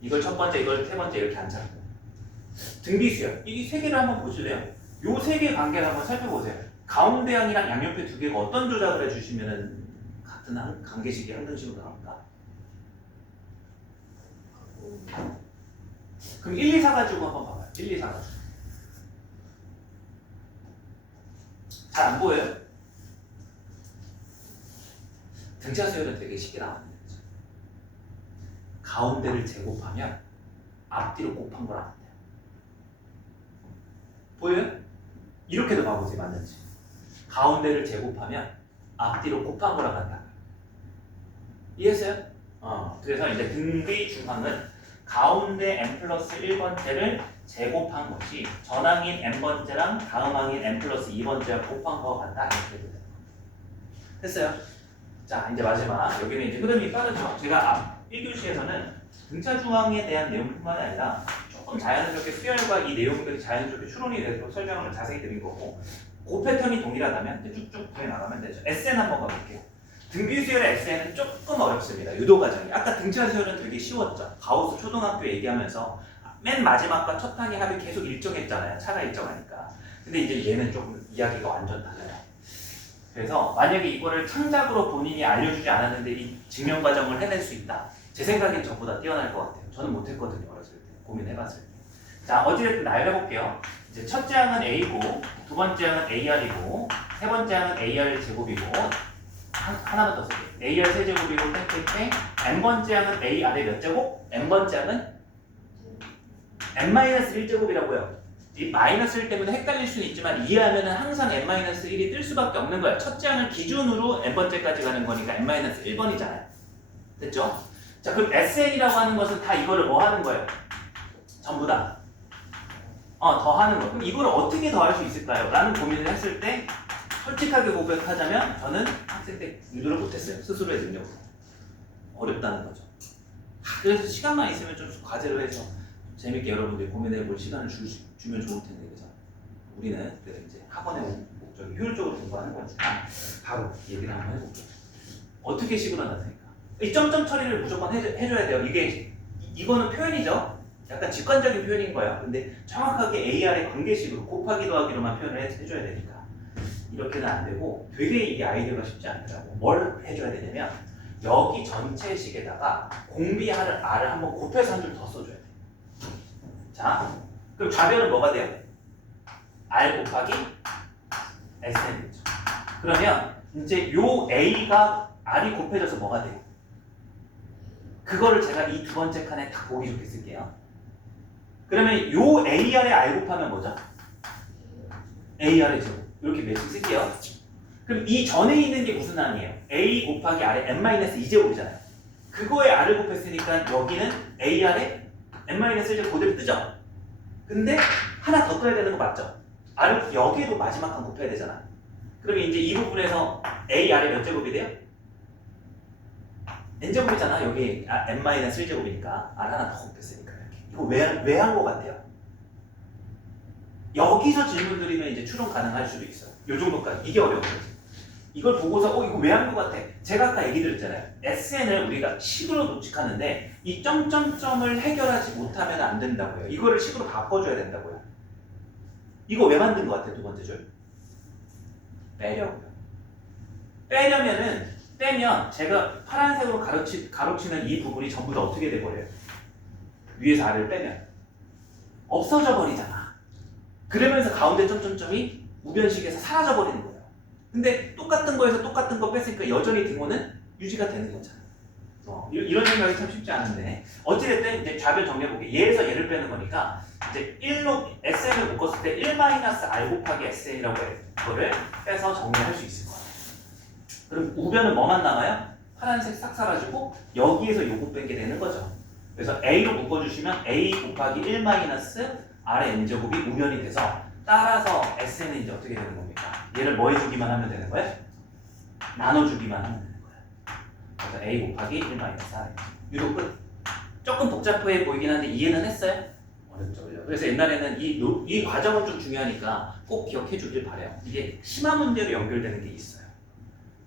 이걸 첫 번째, 이걸 세 번째 이렇게 안 찾고 등비수열, 이 세 개를 한번 보실래요? 요 세 개의 관계를 한번 살펴보세요. 가운데 항이랑 양옆에 두 개가 어떤 조작을 해주시면 같은 관계식이 항등식으로 나올까? 그럼 1, 2, 4 가지고 한번 봐봐요. 1, 2, 4 가지고. 잘 안 보여요? 등차 수열은 되게 쉽게 나오는 거죠. 가운데를 제곱하면 앞뒤로 곱한 거랑 같아요. 보여요? 이렇게도 봐보세요. 맞는지. 가운데를 제곱하면 앞뒤로 곱한 거랑 같다. 이해했어요? 그래서 이제 등비중항은 가운데 n 플러스 1번째를 제곱한 것이 전항인 n번째랑 다음항인 n 플러스 2번째와 곱한 거와 같다. 이렇게 돼요. 됐어요? 자, 이제 마지막. 여기는 이제 흐름이 빠르죠. 제가 앞 1교시에서는 등차중항에 대한 내용뿐만 아니라 조금 자연스럽게 수열과 이 내용들이 자연스럽게 추론이 되도록 설명을 자세히 드린 거고 그 패턴이 동일하다면 이제 쭉쭉 구해나가면 되죠. SN 한번 가볼게요. 등비수열의 SN은 조금 어렵습니다. 유도 과정이. 아까 등차수열은 되게 쉬웠죠. 가우스 초등학교 얘기하면서 맨 마지막과 첫 항의 합이 계속 일정했잖아요. 차가 일정하니까. 근데 이제 얘는 조금 이야기가 완전 달라요. 그래서 만약에 이거를 창작으로 본인이 알려주지 않았는데 이 증명 과정을 해낼 수 있다. 제 생각엔 저보다 뛰어날 것 같아요. 저는 못했거든요. 어렸을 때 고민해봤을 때. 자, 어찌됐든 나열해볼게요. 이제 첫째 항은 A고, 두 번째 항은 AR이고, 세 번째 항은 AR 제곱이고, 하나만 더 쓸게요. AR 세제곱이고, 땡땡땡. N번째 항은 AR의 몇 제곱? N번째 항은 N-1제곱이라고요. 이 마이너스 1 때문에 헷갈릴 수는 있지만 이해하면 항상 N-1이 뜰 수밖에 없는 거예요. 첫째 항을 기준으로 N번째까지 가는 거니까 N-1번이잖아요. 됐죠? 자, 그럼 SN이라고 하는 것은 다 이거를 뭐 하는 거예요? 전부 다. 더하는 거. 그럼 이거를 어떻게 더할 수 있을까요? 라는 고민을 했을 때 솔직하게 고백하자면 저는 학생 때 유도를 못했어요. 스스로의 능력으로. 어렵다는 거죠. 그래서 시간만 있으면 좀 과제로 해서 재밌게 여러분들이 고민해 볼 시간을 주면 좋을 텐데, 그죠? 우리는 그래서 이제 학원의 목적이 효율적으로 공부하는 거니까 바로 얘기를 한번 해볼게요. 어떻게 식으로 나타낼까? 이 점점 처리를 무조건 해줘야 돼요. 이거는 표현이죠. 약간 직관적인 표현인 거예요. 근데 정확하게 AR의 관계식으로 곱하기 더하기로만 표현을 해줘야 되니까 이렇게는 안 되고 되게 이게 아이디어가 쉽지 않더라고. 뭘 해줘야 되냐면 여기 전체 식에다가 공비 R을 한번 곱해서 한 줄 더 써줘야 돼. 자, 그럼 좌변은 뭐가 돼요? R 곱하기 SN 되죠. 그러면 이제 요 A가 R이 곱해져서 뭐가 돼요? 그거를 제가 이 두 번째 칸에 딱 보기 좋게 쓸게요. 그러면 요 AR에 R 곱하면 뭐죠? AR의 제곱. 이렇게 몇씩 쓸게요. 그럼 이 전에 있는 게 무슨 항이에요? A 곱하기 R의 N-2제곱이잖아요. 그거에 R을 곱했으니까 여기는 AR에 N-1제곱 그대로 뜨죠? 근데 하나 더 떠야 되는 거 맞죠? R을 여기에도 마지막 한 곱해야 되잖아. 그러면 이제 이 부분에서 AR의 몇 제곱이 돼요? N제곱이잖아. 여기 N-1제곱이니까 R 하나 더 곱했으니까 이렇게. 이거 왜 한 거 같아요? 여기서 질문 드리면 이제 추론 가능할 수도 있어요. 요 정도까지. 이게 어려운 거지. 이걸 보고서 이거 왜 한 거 같아? 제가 아까 얘기 드렸잖아요. SN을 우리가 식으로 노칙하는데 이 점점점을 해결하지 못하면 안 된다고요. 이거를 식으로 바꿔줘야 된다고요. 이거 왜 만든 거 같아요? 두 번째 줄. 빼려고요. 빼면 제가 파란색으로 가로치는 이 부분이 전부 다 어떻게 돼버려요? 위에서 R을 빼면 없어져 버리잖아. 그러면서 가운데 점점점이 우변식에서 사라져 버리는 거예요. 근데 똑같은 거에서 똑같은 거 뺐으니까 여전히 등호는 유지가 되는 거잖아. 이런 생각이 참 쉽지 않은데 어찌됐든 이제 좌변 정리해볼게. 얘에서 얘를 빼는 거니까 이제 1로 SN을 묶었을 때 1-R 곱하기 SN이라고 해. 그거를 빼서 정리할 수 있을 거야. 그럼 우변은 뭐만 남아요? 파란색 싹 사라지고 여기에서 요거 뺀 게 되는 거죠. 그래서 A로 묶어주시면 A 곱하기 1-R의 N제곱이 우변이 돼서 따라서 SN은 이제 어떻게 되는 겁니까? 얘를 뭐 해주기만 하면 되는 거예요? 나눠주기만 하면 되는 거예요. 그래서 A 곱하기 1-R. 유로 끝. 조금 복잡해 보이긴 한데 이해는 했어요? 어렵죠. 그래서 옛날에는 이 과정은 좀 중요하니까 꼭 기억해 주길 바래요. 이게 심화 문제로 연결되는 게 있어요.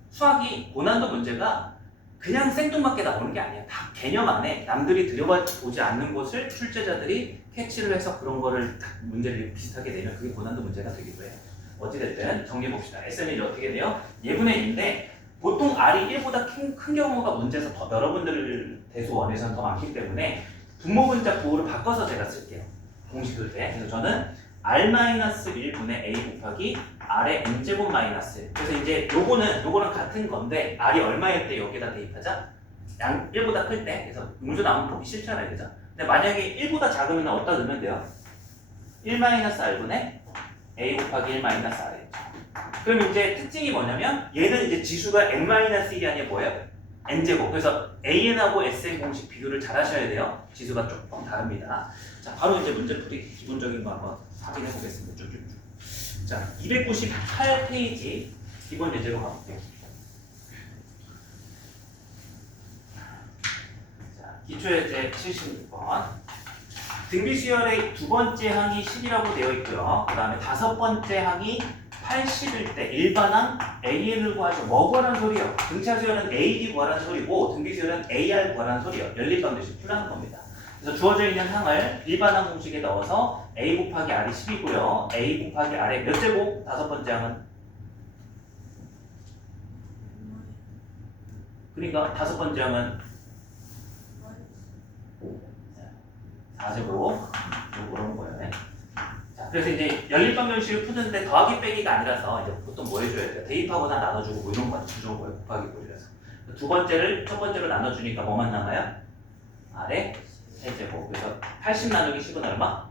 수학이 고난도 문제가 그냥 생뚱맞게 나오는 게 아니야. 다 개념 안에 남들이 들여다보지 않는 것을 출제자들이 캐치를 해서 그런 거를 문제를 비슷하게 내면 그게 고난도 문제가 되기도 해요. 어찌됐든 정리해봅시다. SN이 어떻게 돼요? 예분의 1인데 보통 R이 1보다 큰 경우가 문제에서 더 여러분들 대수 원에서는 더 많기 때문에 분모분자 구호를 바꿔서 제가 쓸게요. 공식을 때. 그래서 저는 R-1분의 A 곱하기 R의 N제곱 마이너스. 그래서 이제 요거는 같은 건데 R이 얼마일 때 여기다 대입하자? 1보다 클 때. 그래서 음수 나오면 보기 싫잖아요. 그죠? 근데 만약에 1보다 작으면 어디다 넣으면 돼요? 1-R분의 A 곱하기 1-R. 그럼 이제 특징이 뭐냐면 얘는 이제 지수가 N-1이 아니라 뭐예요? N제곱. 그래서 AN하고 SN 공식 비교를 잘 하셔야 돼요. 지수가 조금 다릅니다. 자, 바로 이제 문제풀이 기본적인 거 한번 확인해 보겠습니다. 쭉쭉쭉. 자, 298페이지 기본 예제로 가볼게요. 자, 기초예제 76번. 등비수열의 두 번째 항이 10이라고 되어 있고요. 그 다음에 다섯 번째 항이 80일 때 일반항 AN을 구하죠. 뭐 구하라는 소리요? 등차수열은 AD 구하라는 소리고 등비수열은 AR 구하라는 소리요. 연립방정식 풀라는 겁니다. 그래서 주어져 있는 항을 일반항 공식에 넣어서 A 곱하기 R이 10이고요. A 곱하기 R의 몇 제곱? 다섯 번째 항은 그러니까 다섯 번째 하면 4제곱 그런 거예요. 네. 자, 그래서 이제 연립방정식을 푸는데 더하기 빼기가 아니라서 이제 보통 뭐 해줘야 돼요? 대입하거나 나눠주고 뭐 이런 거 주는 거예요. 곱하기 꼴이라서. 두 번째를 첫 번째로 나눠주니까 뭐만 남아요? 아래 세제곱. 그래서 80 나누기 10은 얼마?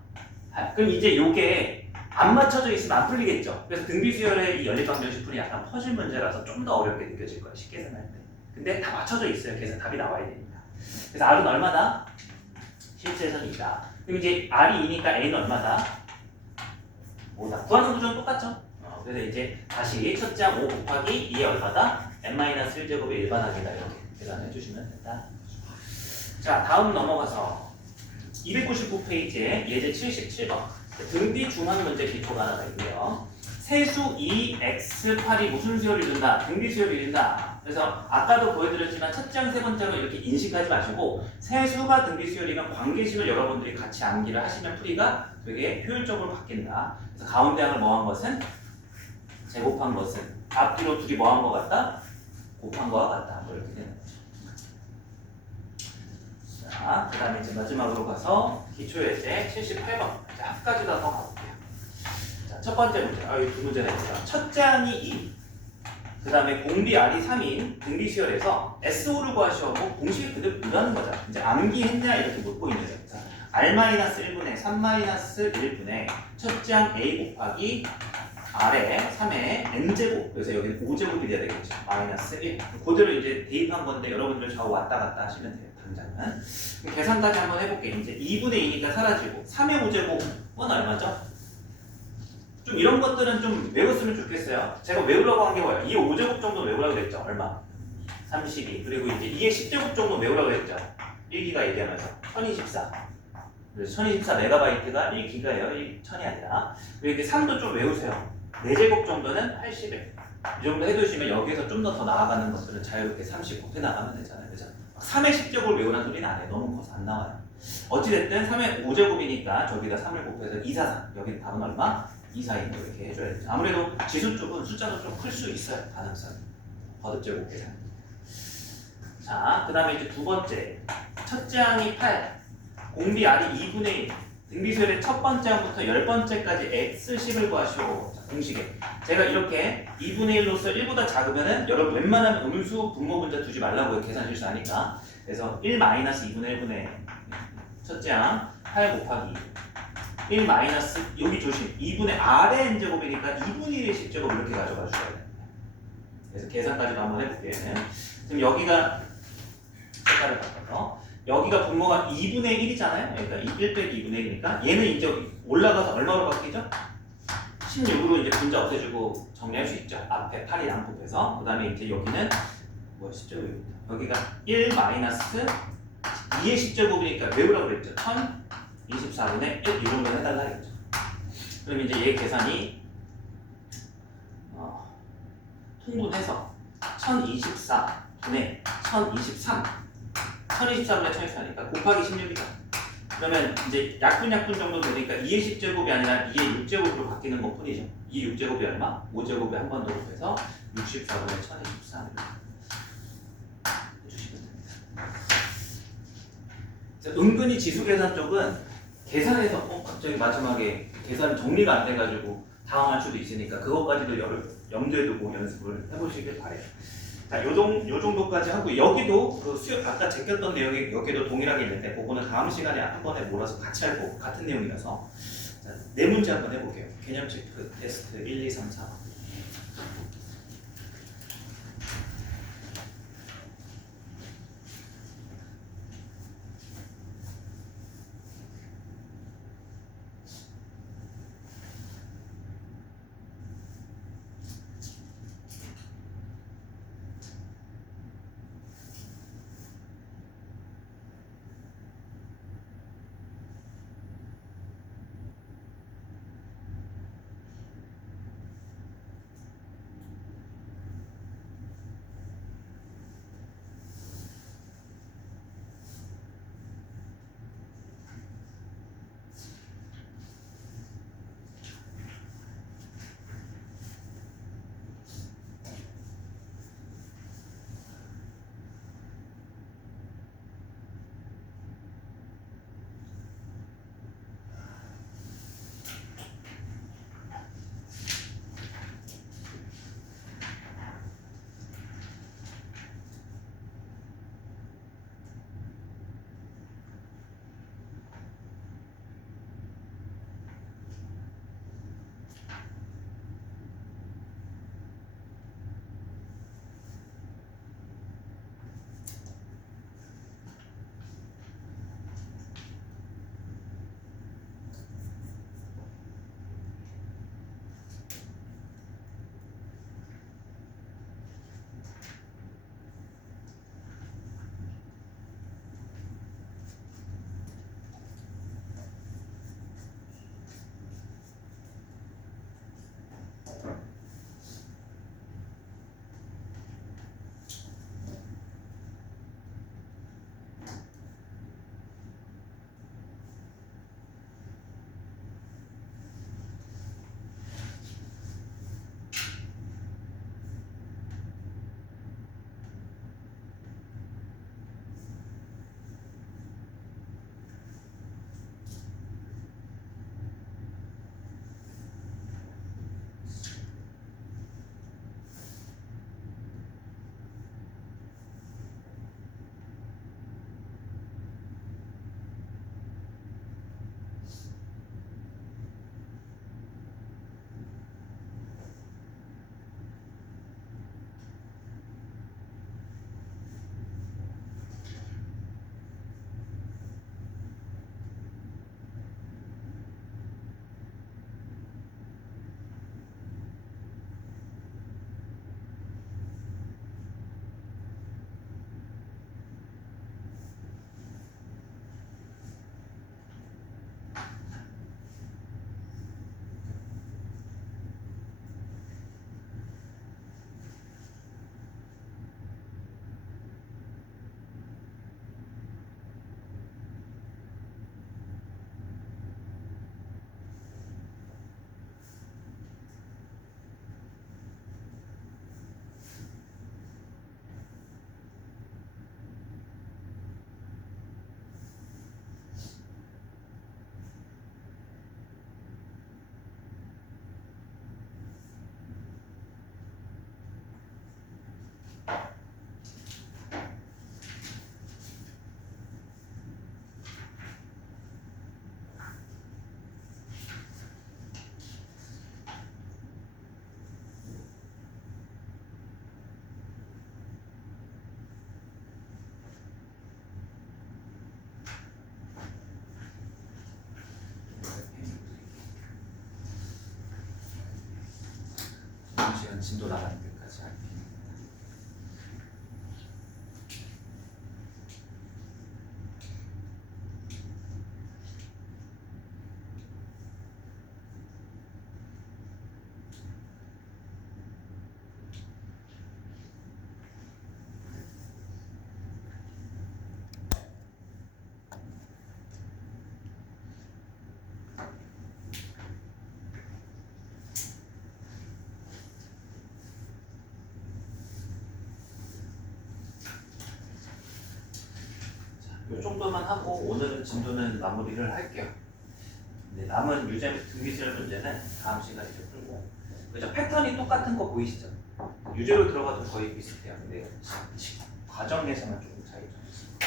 8. 그럼 이제 요게 안 맞춰져 있으면 안 풀리겠죠. 그래서 등비수열의 이 연립방정식 풀이 약간 퍼즐 문제라서 좀 더 어렵게 느껴질 거예요. 쉽게 계산할 때. 근데 다 맞춰져 있어요. 그래서 답이 나와야 됩니다. 그래서 R은 얼마다? 실제선이 있다. 그럼 이제 R이 2니까 A는 얼마다? 5다. 구하는 구조는 똑같죠? 그래서 이제 다시 첫째 항 5 곱하기 2의 얼마다? n-1제곱의 일반항이다. 이렇게 계산해 주시면 된다. 자, 다음 넘어가서 299페이지에 예제 77번 등비 중앙 문제 기초가 하나가 있고요. 세수 2x8이 무슨 수열을 이룬다? 등비 수열을 이룬다. 그래서 아까도 보여드렸지만 첫째 항 세 번째로 이렇게 인식하지 마시고 세수가 등비 수열이면 관계식을 여러분들이 같이 암기를 하시면 풀이가 되게 효율적으로 바뀐다. 그래서 가운데 항을 뭐한 것은? 제곱한 것은 앞뒤로 둘이 뭐한 것 같다? 곱한 거와 같다. 뭐 이렇게 되는 거죠. 자, 그 다음에 이제 마지막으로 가서 기초예제 78번. 자, 한 가지 더 가볼게요. 자, 첫 번째 문제. 이 두 문제나 있어요. 첫째 항이 2. 그 다음에 공비 R이 3인 등비 수열에서 S5를 구하시고 공식을 그대로 무라는 거죠. 이제 암기했냐 이렇게 묻고 있는 거죠. R-1분의 3-1분의 첫째 항 A 곱하기 R에 3의 N제곱. 그래서 여기는 5제곱이 돼야 되겠죠. 마이너스 1. 그대로 이제 대입한 건데 여러분들 좌우 왔다 갔다 하시면 돼요. 당장은. 계산까지 한번 해볼게요. 이제 2분의 2니까 사라지고 3의 5제곱은 얼마죠? 좀 이런 것들은 좀 외웠으면 좋겠어요. 제가 외우라고 한 게 뭐예요? 2의 5제곱 정도 외우라고 그랬죠. 얼마? 32. 그리고 이제 2의 10제곱 정도 외우라고 그랬죠. 1기가 얘기하면서 1024. 그래서 1024MB가 1기가예요. 1000이 아니라. 그리고 이제 3도 좀 외우세요. 4제곱 정도는 81. 이 정도 해두시면 여기에서 좀 더 나아가는 것들은 자유롭게 30 곱해 나가면 되잖아요. 그죠? 3의 10제곱을 외우라는 소리는 안 해요. 너무 커서 안 나와요. 어찌됐든 3의 5제곱이니까 저기다 3을 곱해서 243. 여기는 답은 얼마? 242. 이렇게 해줘야 돼요. 아무래도 지수 쪽은 숫자도 좀 클 수 있어요. 가능성이. 거듭제곱 계산. 자, 그 다음에 이제 두 번째. 첫째 항이 8. 공비 R이 2분의 1. 등비수열의 첫 번째 항부터 10번째까지 X10을 구하시오. 자, 공식에. 제가 이렇게 2분의 1로서 1보다 작으면은 여러분 웬만하면 음수 분모 분자 두지 말라고요. 계산 실수하니까. 그래서 1-2분의 1분의 첫째 항 8 곱하기 1 마이너스 여기 조심. 2분의 R의 N제곱이니까 2분의 1의 10제곱 이렇게 가져가 주셔야 돼요. 그래서 계산까지도 한번 해볼게요. 그럼 여기가 색깔을 바꿔서 여기가 분모가 2분의 1이잖아요. 그러니까 1 빼기 2분의 1이니까 얘는 이제 올라가서 얼마로 바뀌죠? 16으로 이제 분자 없애주고 정리할 수 있죠. 앞에 8이 양곱해서 그 다음에 이제 여기는 뭐야 10제곱입니다. 여기가 1 마이너스 2의 10제곱이니까 외우라고 그랬죠. 1024분의 1 이 정도 해달라 했죠. 그럼 이제 얘 계산이 통분해서 1024분의 1023 1024분의 1024니까 곱하기 16이다. 그러면 이제 약분 정도 되니까 2의 10제곱이 아니라 2의 6제곱으로 바뀌는 것 뿐이죠. 2의 6제곱이 얼마? 5제곱에 한 번 더 곱해서 64분의 1023 해주시면 됩니다. 은근히 지수 계산 쪽은 계산해서 갑자기 마지막에 계산 정리가 안 돼가지고 당황할 수도 있으니까 그것까지도 염두에 두고 연습을 해보시길 바래요. 자, 요 정도까지 하고 여기도 그 아까 제꼈던 내용이 여기도 동일하게 있는데 그거는 다음 시간에 한 번에 몰아서 같이 할 거고 같은 내용이라서 자, 네 문제 한번 해볼게요. 개념 체크 테스트 1, 2, 3, 4. 시간 진도 나가는 데까지 할게요. 이 정도만 하고 오늘은 진도는 마무리를 할게요. 네, 남은 등기술 문제는 다음 시간에 좀 풀고. 그죠? 패턴이 똑같은 거 보이시죠? 유제로 들어가도 거의 비슷해요. 근데 과정에서만 조금 차이가 있습니다.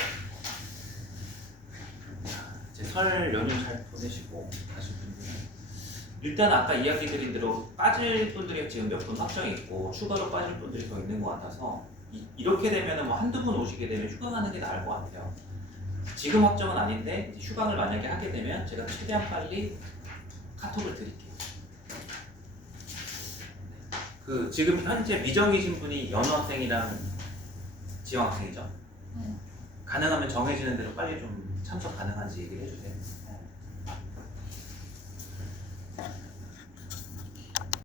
이제 설 연휴 잘 보내시고 가실 분들은 일단 아까 이야기 드린 대로 빠질 분들이 지금 몇 분 확정이 있고 추가로 빠질 분들이 더 있는 것 같아서 이렇게 되면 뭐 한두 분 오시게 되면 휴가 가는 게 나을 것 같아요. 지금 확정은 아닌데 휴강을 만약에 하게 되면 제가 최대한 빨리 카톡을 드릴게요. 그 지금 현재 미정이신 분이 연어학생이랑 지영학생이죠? 가능하면 정해지는 대로 빨리 좀 참석 가능한지 얘기를 해주세요.